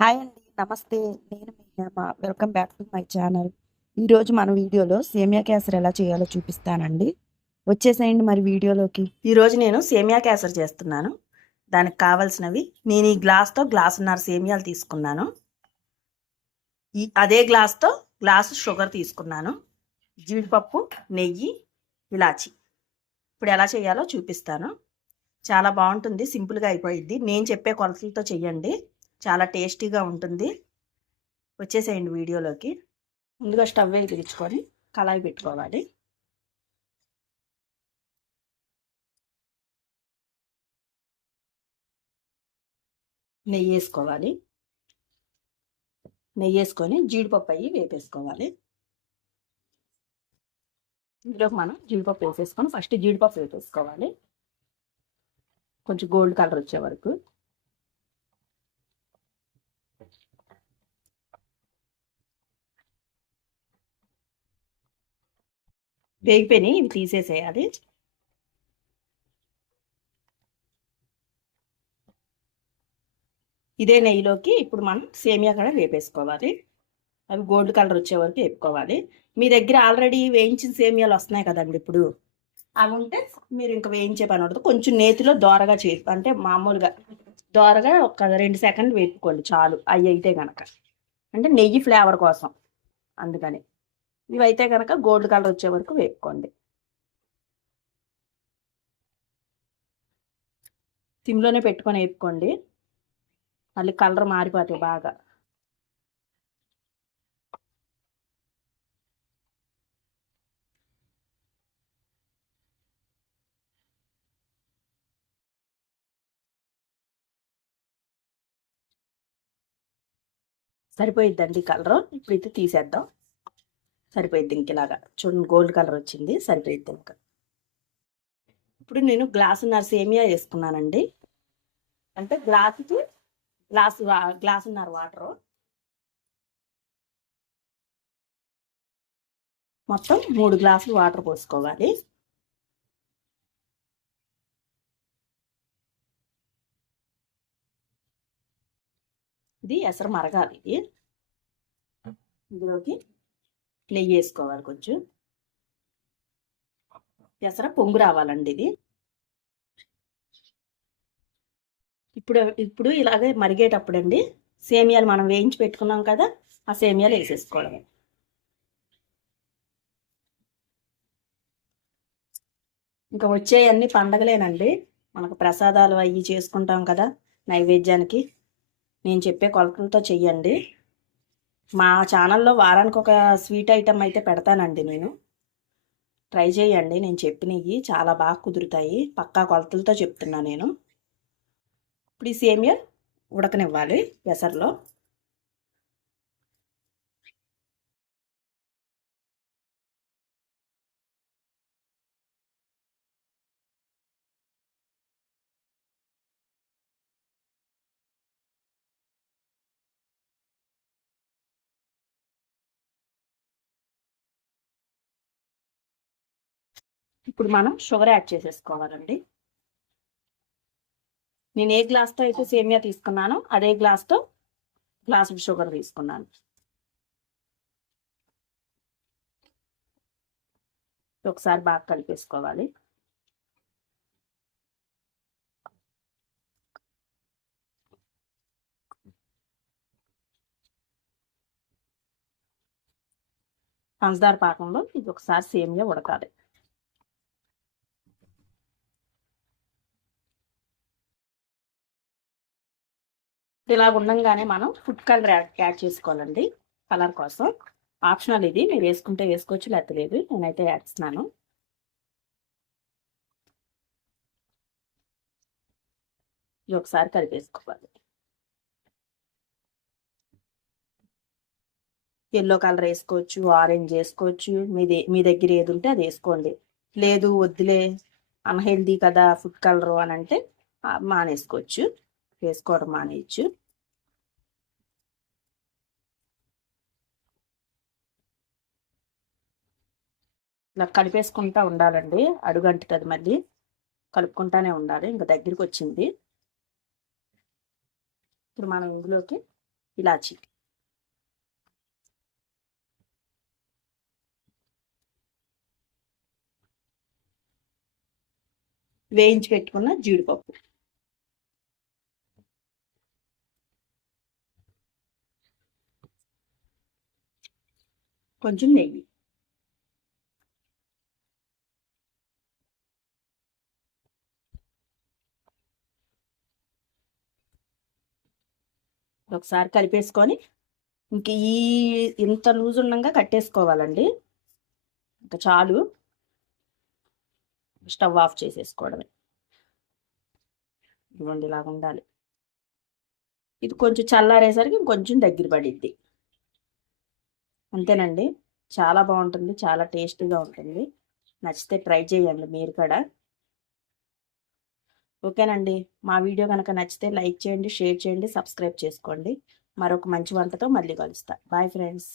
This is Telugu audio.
హాయ్ అండి. నమస్తే. నేను మీ Hema. Welcome back to my channel. ఈరోజు మన వీడియోలో సేమియా క్యాసర్ ఎలా చేయాలో చూపిస్తానండి. వచ్చేసేయండి మరి వీడియోలోకి. ఈరోజు నేను సేమియా క్యాసర్ చేస్తున్నాను. దానికి కావాల్సినవి నేను ఈ గ్లాస్తో గ్లాసున్నర సేమియాలు తీసుకున్నాను. ఈ అదే గ్లాస్తో గ్లాసు షుగర్ తీసుకున్నాను. జీడిపప్పు నెయ్యి ఇలాచి. ఇప్పుడు ఎలా చేయాలో చూపిస్తాను. చాలా బాగుంటుంది. సింపుల్గా అయిపోయిద్ది. నేను చెప్పే కొలతలతో చెయ్యండి. చాలా టేస్టీగా ఉంటుంది. వచ్చేసేయండి వీడియోలోకి. ముందుగా స్టవ్ వెలిగించుకొని కళాయి పెట్టుకోవాలి. నెయ్యి వేసుకోవాలి. నెయ్యి వేసుకొని జీడిపప్పు అయ్యి వేపేసుకోవాలి. ఇందులోకి మనం జీడిపప్పు వేసేసుకొని ఫస్ట్ జీడిపప్పు వేపేసుకోవాలి. కొంచెం గోల్డ్ కలర్ వచ్చే వరకు. వేగిపోయినాయి ఇవి తీసేసేయాలి. ఇదే నెయ్యిలోకి ఇప్పుడు మనం సేమియా కూడా వేపేసుకోవాలి. అవి గోల్డ్ కలర్ వచ్చే వరకు వేపుకోవాలి. మీ దగ్గర ఆల్రెడీ వేయించిన సేమియాలు వస్తున్నాయి కదండి ఇప్పుడు. అవి ఉంటే మీరు ఇంకా వేయించే పని ఉండదు. కొంచెం నేతిలో దోరగా చే అంటే మామూలుగా దోరగా ఒక రెండు సెకండ్లు వేపుకోండి చాలు. అవి అయితే కనుక అంటే నెయ్యి ఫ్లేవర్ కోసం. అందుకని. ఇవి అయితే కనుక గోల్డ్ కలర్ వచ్చే వరకు వేపుకోండి. సిమ్లోనే పెట్టుకొని వేపుకోండి. మళ్ళీ కలర్ మారిపోతాయి బాగా. సరిపోయిద్దండి ఇప్పుడు ఇది తీసేద్దాం. సరిపోయిద్ది ఇంక ఇలాగా చూడండి గోల్డ్ కలర్ వచ్చింది సరిపోయిద్ది ఇంకా ఇప్పుడు నేను గ్లాసున్నర సేమియా వేసుకున్నానండి. అంటే గ్లాసుకి గ్లాసు గ్లాసున్నర వాటరు. మొత్తం మూడు గ్లాసులు వాటర్ పోసుకోవాలి. ఇది ఎసరు మరగాలి. ఇది ఇందులోకి నెయ్యి వేసుకోవాలి కొంచెం. పెసర పొంగు రావాలండి ఇది. ఇప్పుడు ఇప్పుడు ఇలాగే మరిగేటప్పుడు అండి సేమియాలు మనం వేయించి పెట్టుకున్నాం కదా ఆ సేమియాలు వేసేసుకోవడమే. ఇంకా వచ్చేయన్నీ పండగలేనండి. మనకు ప్రసాదాలు అవి చేసుకుంటాం కదా నైవేద్యానికి. నేను చెప్పే కొలతలతో చెయ్యండి. మా ఛానల్లో వారానికి ఒక స్వీట్ ఐటెం అయితే పెడతానండి నేను. ట్రై చేయండి నేను చెప్పినవి చాలా బాగా కుదురుతాయి. పక్కా కొలతలతో చెప్తున్నా నేను. ఇప్పుడు ఈ సేమియా ఉడకనివ్వాలి పెసర్లో. ఇప్పుడు మనం షుగర్ యాడ్ చేసేసుకోవాలండి. నేను ఏ గ్లాస్తో అయితే సేమియా తీసుకున్నానో అదే గ్లాస్తో గ్లాసు షుగర్ తీసుకున్నాను. ఒకసారి బాగా కలిపేసుకోవాలి. పంచదార పాకంలో ఇది ఒకసారి సేమియా ఉడకాలి. ఇలా ఉండంగానే మనం ఫుడ్ కలర్ యాడ్ చేసుకోవాలండి. కలర్ కోసం. ఆప్షనల్ ఇది. మీరు వేసుకుంటే వేసుకోవచ్చు లేకపోతే లేదు. నేనైతే యాడ్ చేస్తున్నాను. ఇది ఒకసారి కలిపేసుకోవాలి ఎల్లో కలర్ వేసుకోవచ్చు ఆరెంజ్ వేసుకోవచ్చు. మీది మీ దగ్గర ఏది ఉంటే అది వేసుకోండి. లేదు వద్దులే అన్హెల్దీ కదా ఫుడ్ కలర్ అని అంటే మానేసుకోవచ్చు. వేసుకోవడం మానేయచ్చు. ఇలా కలిపేసుకుంటా ఉండాలండి. అడుగంటుతుంది మళ్ళీ. కలుపుకుంటానే ఉండాలి. ఇంకా దగ్గరికి వచ్చింది ఇప్పుడు మనం ఇందులోకి ఇలాచి. వేయించి పెట్టుకున్న జీడిపప్పు. కొంచెం నెయ్యి. ఒకసారి కలిపేసుకొని ఇంక ఈ ఇంత లూజ్ ఉండగా కట్టేసుకోవాలండి. ఇంకా చాలు. స్టవ్ ఆఫ్ చేసేసుకోవడమే. ఇవ్వండి ఇలాగ ఉండాలి. ఇది కొంచెం చల్లారేసరికి ఇంకొంచెం దగ్గర పడిద్ది. అంతేనండి. చాలా బాగుంటుంది. చాలా టేస్టీగా ఉంటుంది. నచ్చితే ట్రై చేయండి మీరు కూడా. ఓకేనండి. మా వీడియో కనుక నచ్చితే లైక్ చేయండి షేర్ చేయండి సబ్స్క్రైబ్ చేసుకోండి. మరొక మంచి వంటతో మళ్ళీ కలుస్తా. Bye friends.